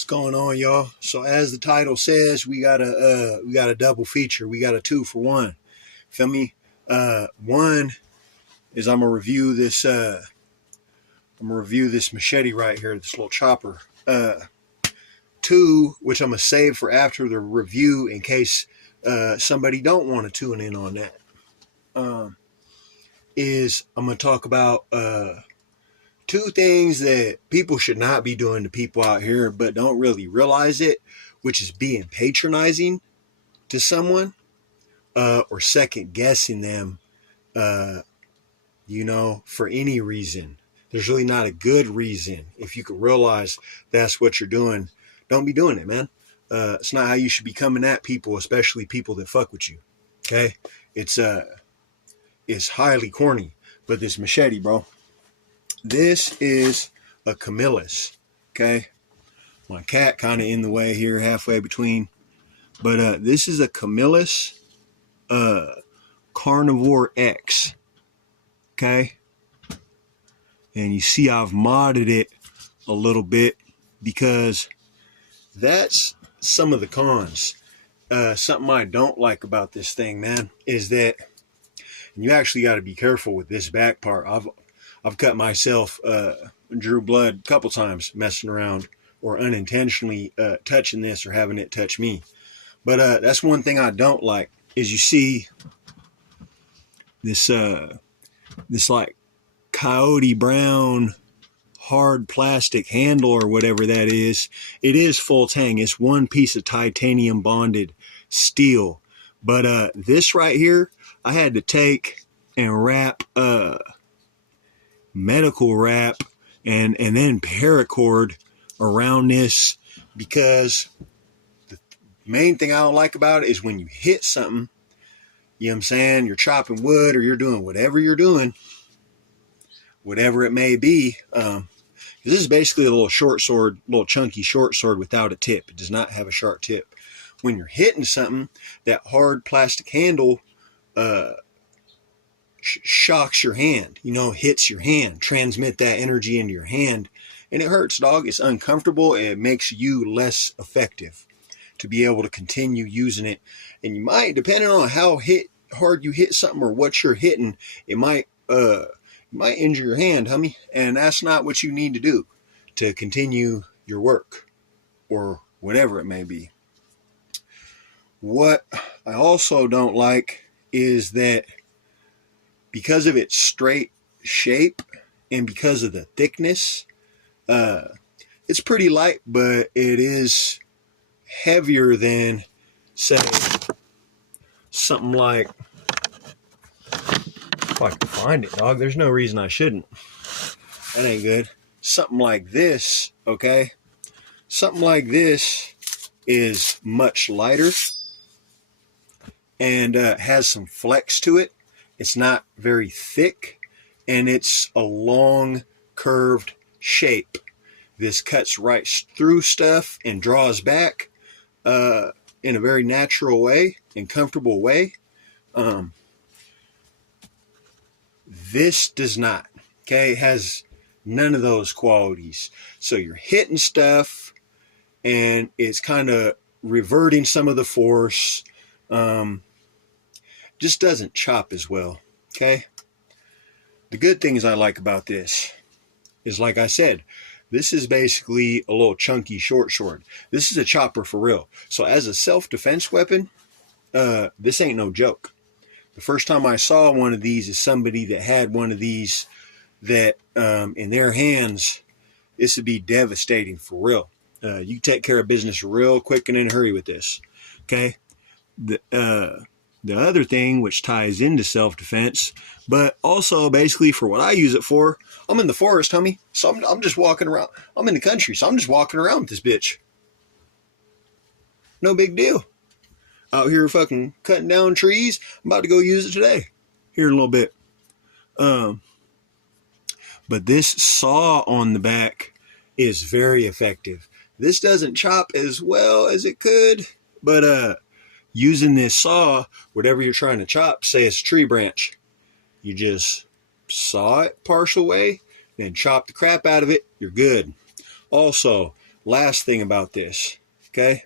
What's going on, y'all? So as the title says, we got a double feature. We got a 2-for-1. Feel me? One is I'm gonna review this machete right here, this little chopper. Two, which I'm gonna save for after the review in case somebody don't want to tune in on that. Is I'm gonna talk about two things that people should not be doing to people out here, but don't really realize it, which is being patronizing to someone, or second guessing them, for any reason. There's really not a good reason. If you could realize that's what you're doing, don't be doing it, man. It's not how you should be coming at people, especially people that fuck with you. Okay. It's highly corny, but this machete, bro, this is a Camillus, okay? My cat kind of in the way here, halfway between. But this is a Camillus Carnivore X, okay? And you see I've modded it a little bit because that's some of the cons. Something I don't like about this thing, man, is that, and you actually got to be careful with this back part. I've cut myself, drew blood a couple times messing around or unintentionally touching this or having it touch me. But that's one thing I don't like is you see this like coyote brown hard plastic handle or whatever that is. It is full tang. It's one piece of titanium bonded steel. But this right here, I had to take and wrap medical wrap and then paracord around this, because the main thing I don't like about it is when you hit something, you know what I'm saying, you're chopping wood or you're doing whatever you're doing, whatever it may be. This is basically a little short sword, little chunky short sword without a tip. It does not have a sharp tip. When you're hitting something, that hard plastic handle shocks your hand, hits your hand, transmit that energy into your hand, and it hurts, dog. It's uncomfortable. It makes you less effective to be able to continue using it. And you might, depending on how hard you hit something or what you're hitting, it might injure your hand, homie. And that's not what you need to do to continue your work or whatever it may be. What I also don't like is that because of its straight shape and because of the thickness, it's pretty light, but it is heavier than, say, something like, if I can find it, dog, there's no reason I shouldn't. That ain't good. Something like this, okay? Something like this is much lighter and has some flex to it. It's not very thick, and it's a long, curved shape. This cuts right through stuff and draws back in a very natural way and comfortable way. This does not, okay? It has none of those qualities. So you're hitting stuff, and it's kind of reverting some of the force. Just doesn't chop as well, okay? The good things I like about this is, like I said, this is basically a little chunky short sword. This is a chopper for real. So as a self-defense weapon, this ain't no joke. The first time I saw one of these is somebody that had one of these that in their hands, this would be devastating for real. You take care of business real quick and in a hurry with this, okay? The other thing, which ties into self-defense, but also basically for what I use it for, I'm in the forest, homie. So I'm just walking around. I'm in the country, so I'm just walking around with this bitch. No big deal. Out here fucking cutting down trees. I'm about to go use it today. Here in a little bit. But this saw on the back is very effective. This doesn't chop as well as it could, but using this saw, whatever you're trying to chop, say it's a tree branch, you just saw it partial way, then chop the crap out of it, you're good. Also, last thing about this, okay,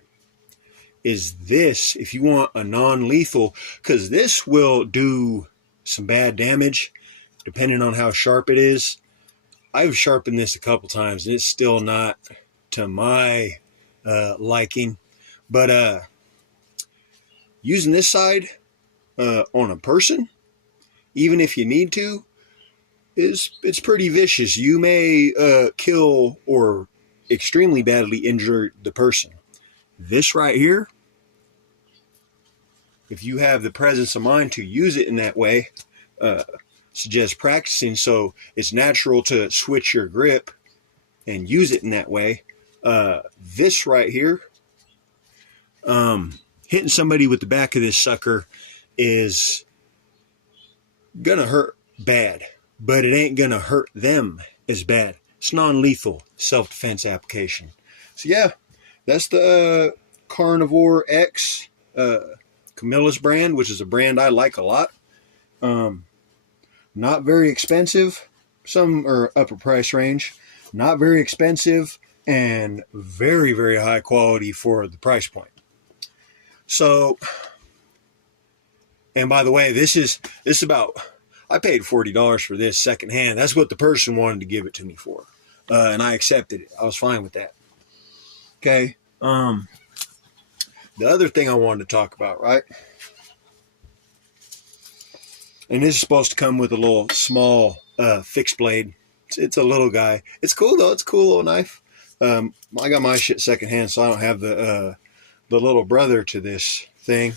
is this, if you want a non-lethal, because this will do some bad damage depending on how sharp it is. I've sharpened this a couple times and it's still not to my liking. But using this side on a person, even if you need to, it's pretty vicious. You may kill or extremely badly injure the person. This right here, if you have the presence of mind to use it in that way, suggest practicing so it's natural to switch your grip and use it in that way. This right here, hitting somebody with the back of this sucker is gonna hurt bad, but it ain't gonna hurt them as bad. It's non-lethal self-defense application. So yeah, that's the Carnivore X Camilla's brand, which is a brand I like a lot. Not very expensive, some are upper price range, not very expensive, and very, very high quality for the price point. So, and by the way, this is about, I paid $40 for this secondhand. That's what the person wanted to give it to me for. And I accepted it. I was fine with that. Okay. The other thing I wanted to talk about, right? And this is supposed to come with a little small fixed blade. It's a little guy. It's cool though. It's a cool little knife. I got my shit secondhand, so I don't have the little brother to this thing.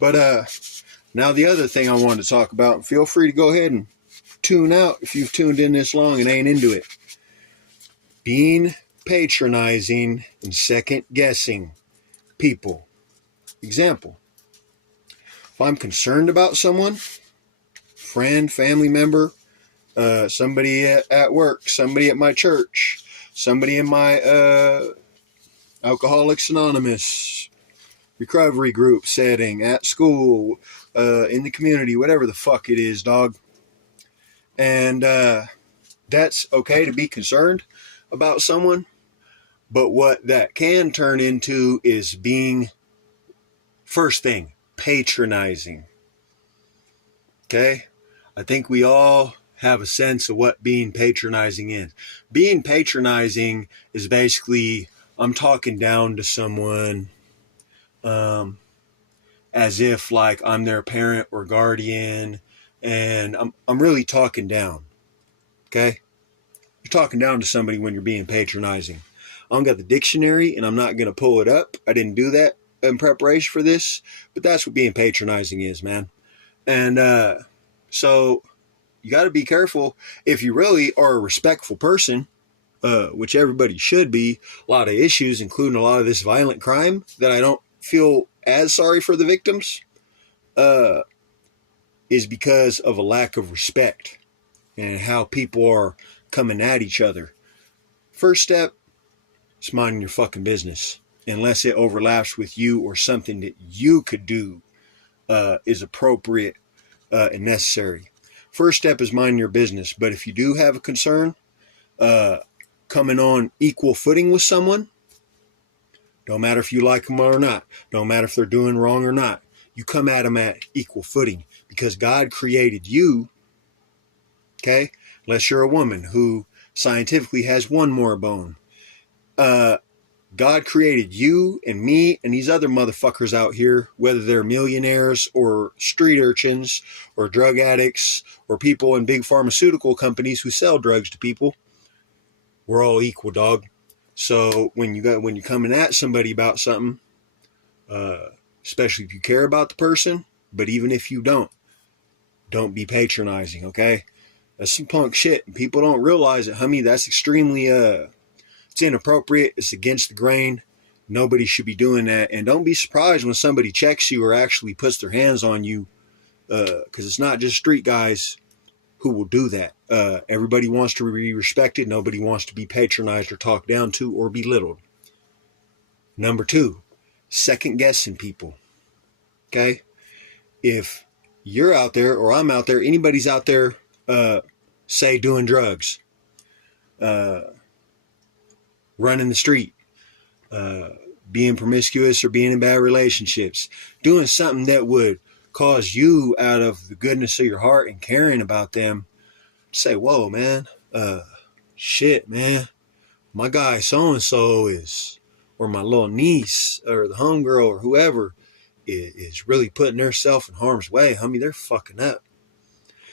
But now the other thing I wanted to talk about, feel free to go ahead and tune out if you've tuned in this long and ain't into it. Being patronizing and second guessing people. Example, if I'm concerned about someone, friend, family member, somebody at work, somebody at my church, somebody in my Alcoholics Anonymous recovery group setting, at school, in the community, whatever the fuck it is, dog. And that's okay to be concerned about someone, but what that can turn into is being, first thing, patronizing. Okay? I think we all have a sense of what being patronizing is. Being patronizing is basically, I'm talking down to someone as if like I'm their parent or guardian, and I'm really talking down. Okay? You're talking down to somebody when you're being patronizing. I don't got the dictionary and I'm not going to pull it up. I didn't do that in preparation for this, but that's what being patronizing is, man. And so you got to be careful if you really are a respectful person, which everybody should be. A lot of issues, including a lot of this violent crime that I don't feel as sorry for the victims, is because of a lack of respect and how people are coming at each other. First step is minding your fucking business, unless it overlaps with you or something that you could do is appropriate and necessary. First step is minding your business. But if you do have a concern, coming on equal footing with someone, don't matter if you like them or not, don't matter if they're doing wrong or not, you come at them at equal footing because God created you, okay? Unless you're a woman who scientifically has one more bone. God created you and me and these other motherfuckers out here, whether they're millionaires or street urchins or drug addicts or people in big pharmaceutical companies who sell drugs to people. We're all equal, dog. So when you're coming at somebody about something, especially if you care about the person, but even if you don't be patronizing, okay? That's some punk shit. People don't realize it, homie. That's extremely it's inappropriate. It's against the grain. Nobody should be doing that. And don't be surprised when somebody checks you or actually puts their hands on you, because it's not just street guys who will do that. Everybody wants to be respected. Nobody wants to be patronized or talked down to or belittled. Number 2, second guessing people. Okay? If you're out there or I'm out there, anybody's out there, say doing drugs, running the street, being promiscuous or being in bad relationships, doing something that would cause you, out of the goodness of your heart and caring about them, to say, whoa, man, shit, man, my guy so-and-so is, or my little niece or the homegirl or whoever is really putting herself in harm's way. Homie, they're fucking up.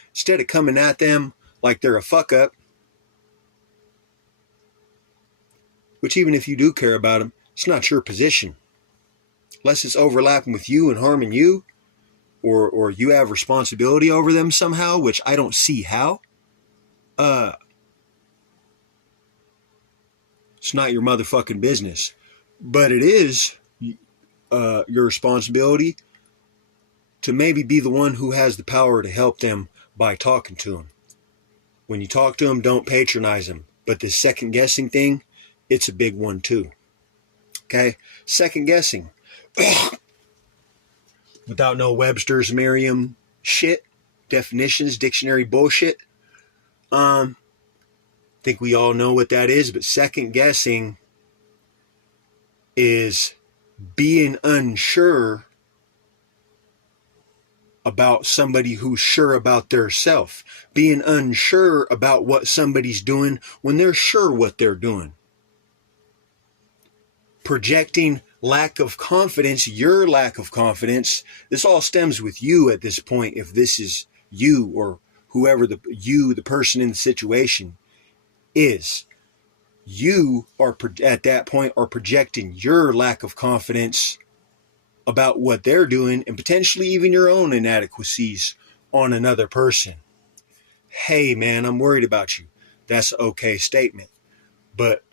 Instead of coming at them like they're a fuck up, which even if you do care about them, it's not your position. Unless it's overlapping with you and harming you, or you have responsibility over them somehow, which I don't see how. It's not your motherfucking business. But it is your responsibility to maybe be the one who has the power to help them by talking to them. When you talk to them, don't patronize them. But the second guessing thing, it's a big one too. Okay? Second guessing. Without no Webster's Merriam shit, definitions, dictionary bullshit. I think we all know what that is, but second guessing is being unsure about somebody who's sure about their self. Being unsure about what somebody's doing when they're sure what they're doing. Projecting lack of confidence, your lack of confidence. This all stems with you at this point, if this is you or whoever the person in the situation is. You are at that point are projecting your lack of confidence about what they're doing, and potentially even your own inadequacies on another person. Hey man, I'm worried about you. That's an okay statement. But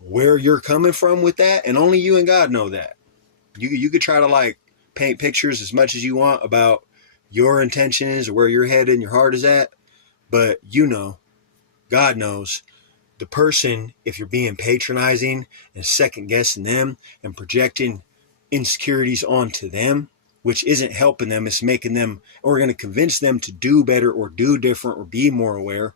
where you're coming from with that, and only you and God know that. You could try to like paint pictures as much as you want about your intentions or where your head and your heart is at, but you know, God knows. The person, if you're being patronizing and second guessing them and projecting insecurities onto them, which isn't helping them, it's making them, or going to convince them to do better or do different or be more aware.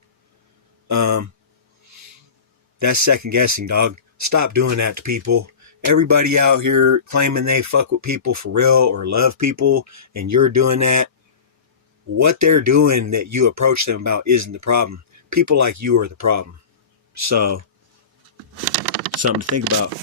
That's second guessing, dog. Stop doing that to people. Everybody out here claiming they fuck with people for real or love people, and you're doing that. What they're doing that you approach them about isn't the problem. People like you are the problem. So, something to think about.